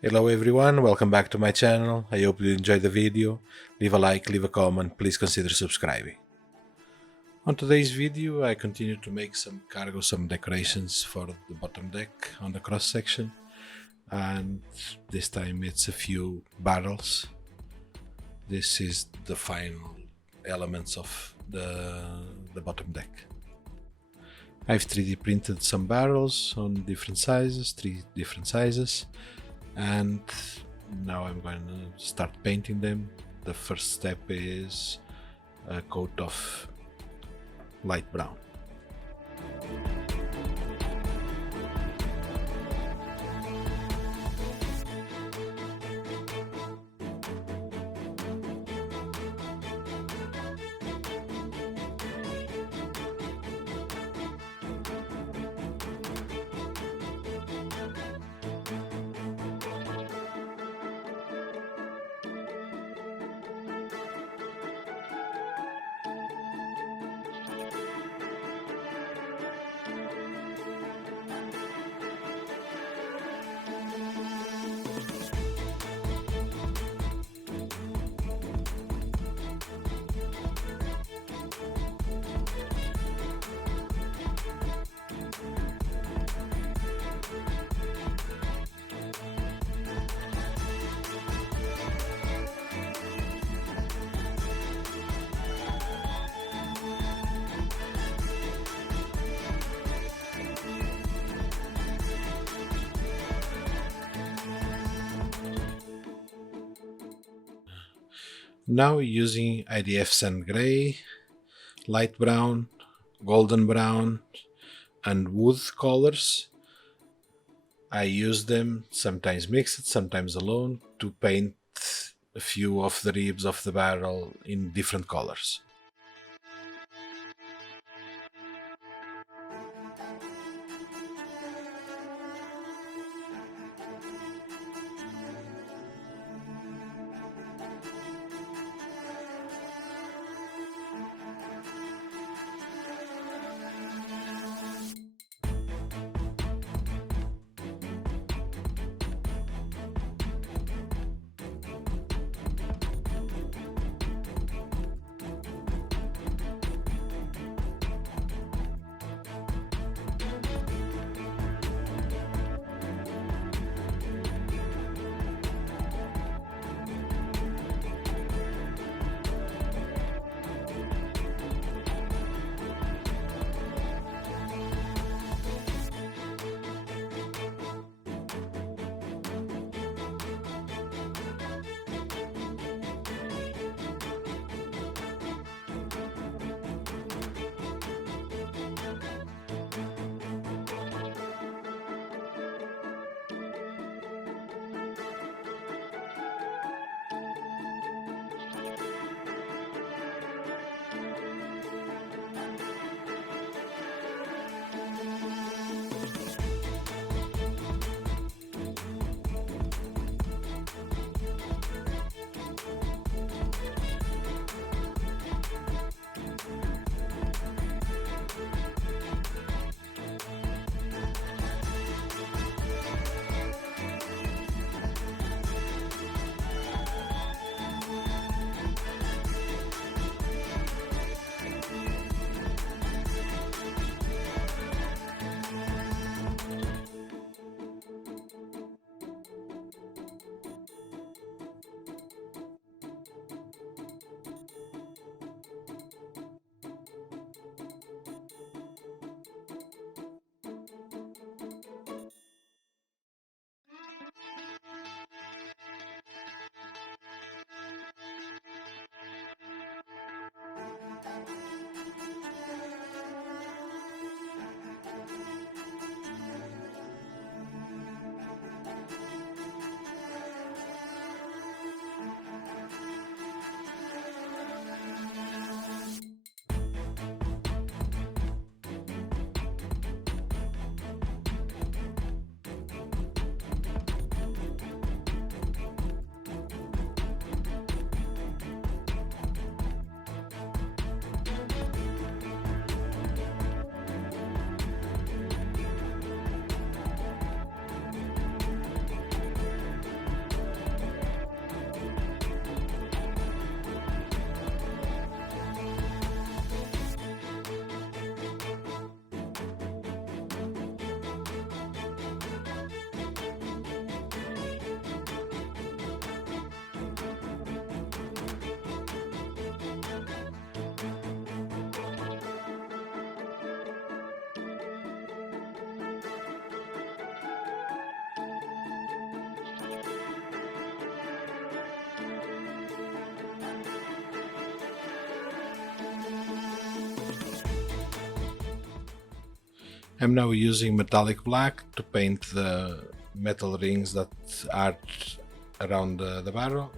Hello everyone, welcome back to my channel. I hope you enjoyed the video. Leave a like, leave a comment, please consider subscribing. On today's video I continue to make some cargo, some decorations for the bottom deck on the cross section, and this time it's a few barrels. This is the final elements of the bottom deck. I've 3D printed some barrels on different sizes, 3 different sizes, and now I'm going to start painting them. The first step is a coat of light brown. Now using IDF sand gray, light brown, golden brown, and wood colors, I use them, sometimes mixed, sometimes alone, to paint a few of the ribs of the barrel in different colors. I'm now using metallic black to paint the metal rings that are around the barrel.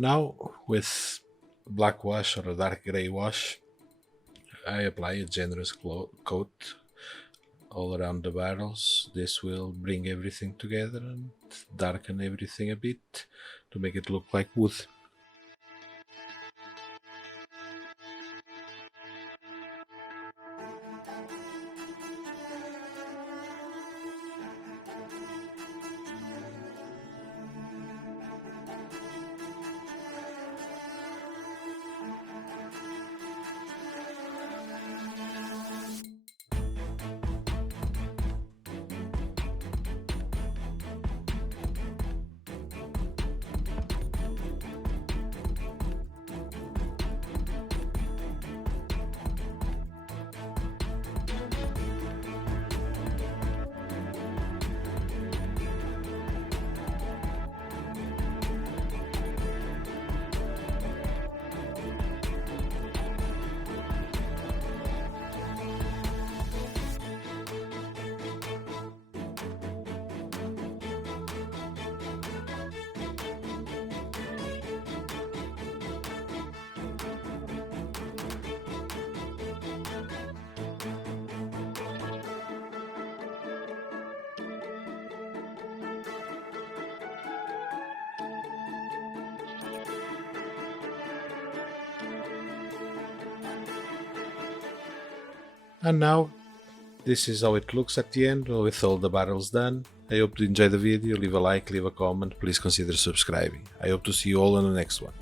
Now, with black wash or a dark gray wash, I apply a generous coat all around the barrels. This will bring everything together and darken everything a bit to make it look like wood. And now, this is how it looks at the end with all the barrels done. I hope you enjoyed the video. Leave a like, leave a comment, please consider subscribing. I hope to see you all in the next one.